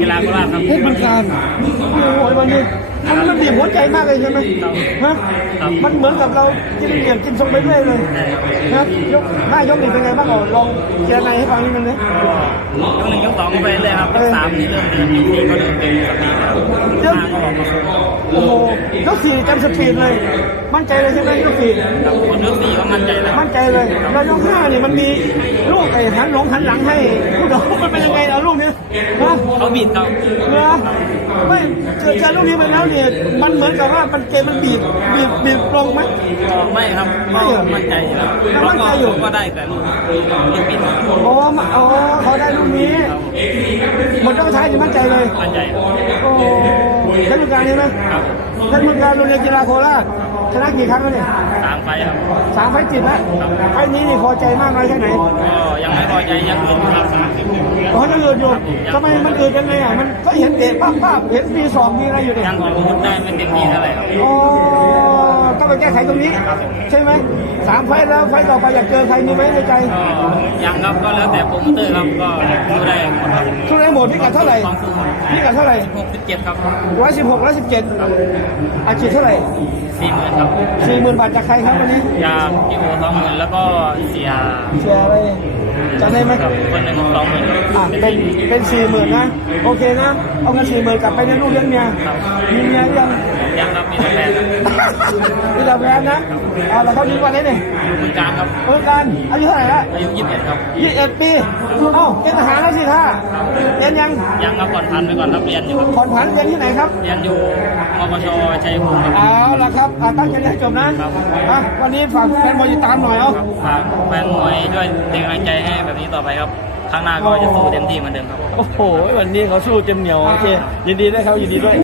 กีฬาโคราชครับเพชรบึงการโอ้โหวันนี้ทำให้มันบีบหัวใจมากเลยใช่ไหมฮะครับมันเหมือนกับเรากินเหลี่ยมกินทรงไปเรื่อยเลยนะยกหน้ายกนี่เป็นไงบ้างก่อนลองเจรนายให้ฟังนิดนึงนะยกหนึ่งยกสองก็ไปเลยครับยกสามนี่เริ่มเดินยกสี่ก็เริ่มเดินสปีดแล้วห้าก็ออกมาคุมโอ้โหยกสี่จำสปีดเลย มั่นใจเลยใช่ไหมยกสี่ครับคนยกสี่ก็มั่นใจแล้วมั่นใจเลยแล้วยกห้านี่มันมีลูกไอ้หันหลงหันหลังให้ผู้ดอกมันเป็นยังไงเอาลูกเนี้ยนะ เขาบิดเขาเนอะไม่เจอเจอลูกนี้ไปแล้วเนี่ยมันเหมือนกับว่ามันเกมมันบีบบีบบีบลงไหมก็ไม่ครับก็มั่นใจอยู่แล้วยังมั่นใจอยู่เขาก็ได้แต่ลูกลูกบิดโอ้มาอ๋อเขาได้ลูกนี้หมดต้องใช้ถึงมั่นใจเลยมั่นใจครับโอ้ท่านผู้การใช่ไหมครับท่านผู้การโรงเรียนกีฬาโคราชชนะกี่ครั้งแล้วเนี่ยสามไฟล์ครับสามไฟล์ติดแล้วไฟล์นี้นี่พอใจมากน้อยแค่ไหน ก็ยังไม่พอใจยังหลุดครับ เพราะจะเกิดอยู่ทำไมมันเกิดยังไงอะมันก็เห็นเตะป้าป้าเห็นปีสองมีอะไรอยู่เนี่ยยังหลุดได้ไม่เต็มที่เท่าไหร่ครับอ๋อต้องไปแก้ไขตรงนี้ ใช่ไหมสามไฟล์แล้วไฟล์ต่อไปอยากเจอใครมีไหมในใจก็ยังครับก็แล้วแต่โปรโมเตอร์ครับก็ดูได้หมดครับทุกในหมดพิกัดเท่าไหร่ความสูงพิกัดเท่าไหร่หกสิบเจ็ดครับร้อยสิบหกร้อยสิบเจ็ดอาชีพเท่าไหร่สี่หมื่นครับสี่หมื่นบาทจากใครครับวันนี้ยาพี่โอสองหมื่นแล้วก็เสียเชียร์อะไร จำได้ไหมกับคนหนึ่งสองหมื่นอะเป็นเป็นสี่หมื่นนะ โอเคนะ เอาเงินสี่หมื่นกลับไปเลี้ยงลูกเลี้ยงเมียมีเมียหรือยังยังครับมีแต่แฟนครับมีแต่แฟนนะเอาแล้วเขาดีกว่านี้นี่อยู่คุณกลางครับเออกันอายุเท่าไหร่ละอายุยี่สิบเอ็ดครับยี่สิบเอ็ดปีเอ้าเป็นทหารแล้วสิท่าเรียนยังยังครับผ่อนพันไปก่อนครับเรียนอยู่ครับผ่อนผันเรียนที่ไหนครับเรียนอยู่มปชชัยภูมิครับเอาละครับอะตั้งใจเรียนให้จบนะอะวันนี้ฝากแฟนบอลติดตามหน่อยเอาฝากแฟนมวยช่วยเป็นกำลังใจให้แบบนี้ต่อไปครับข้างหน้าก็จะสู้เต็มที่เหมือนเดิมครับ โอ้โห วันนี้เขาสู้เต็มเหนียวโอเคยินดีด้วยครับยินดีด้วย